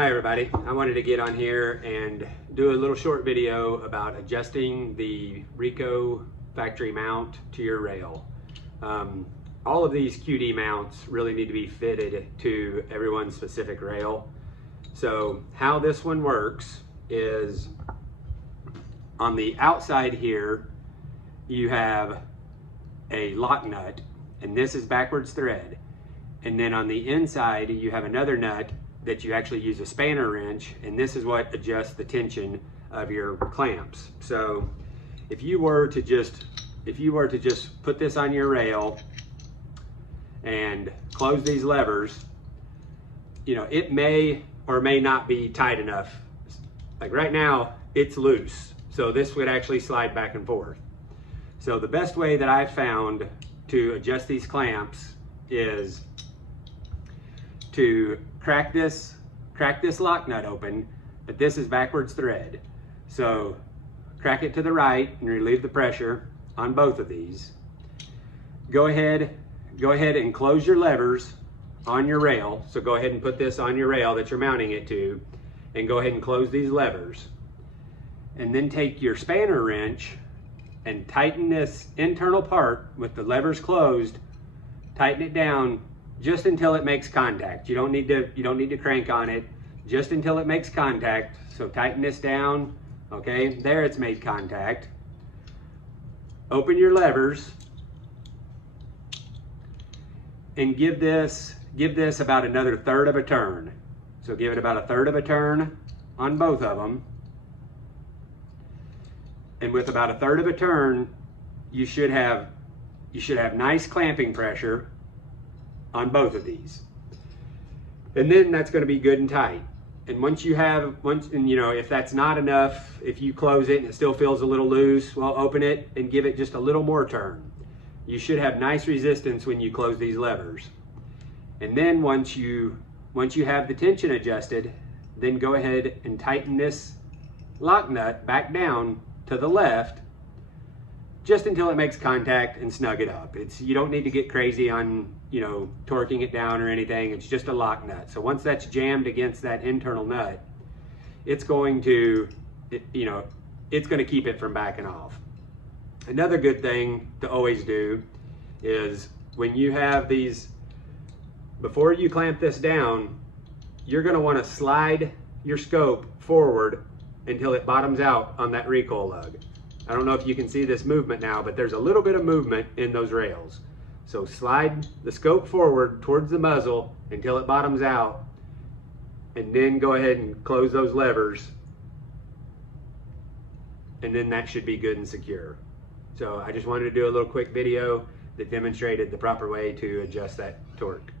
Hi everybody, I wanted to get on here and do a little short video about adjusting the Rico factory mount to your rail. All of these QD mounts really need to be fitted to everyone's specific rail. So how this one works is on the outside here you have a lock nut, and this is backwards thread, and then on the inside you have another nut that you actually use a spanner wrench, and this is what adjusts the tension of your clamps. So if you were to just put this on your rail and close these levers, you know, it may or may not be tight enough. Like right now it's loose, so this would actually slide back and forth. So the best way that I've found to adjust these clamps is to crack this lock nut open, but this is backwards thread. So crack it to the right and relieve the pressure on both of these. Go ahead and close your levers on your rail. So go ahead and put this on your rail that you're mounting it to, and go ahead and close these levers. And then take your spanner wrench and tighten this internal part with the levers closed. Tighten it down just until it makes contact. You don't need to crank on it, just until it makes contact. So tighten this down. Okay, there it's made contact. Open your levers and give this about another third of a turn. So give it about a third of a turn on both of them. And with about a third of a turn, you should have nice clamping pressure on both of these. And then that's going to be good and tight. And once you know, if that's not enough, if you close it and it still feels a little loose, well, open it and give it just a little more turn. You should have nice resistance when you close these levers. And then once you have the tension adjusted, then go ahead and tighten this lock nut back down to the left, just until it makes contact, and snug it up. You don't need to get crazy on, you know, torquing it down or anything. It's just a lock nut. So once that's jammed against that internal nut, it's going to keep it from backing off. Another good thing to always do is when you have these, before you clamp this down, you're going to want to slide your scope forward until it bottoms out on that recoil lug. I don't know if you can see this movement now, but there's a little bit of movement in those rails. So slide the scope forward towards the muzzle until it bottoms out, and then go ahead and close those levers, and then that should be good and secure. So I just wanted to do a little quick video that demonstrated the proper way to adjust that torque.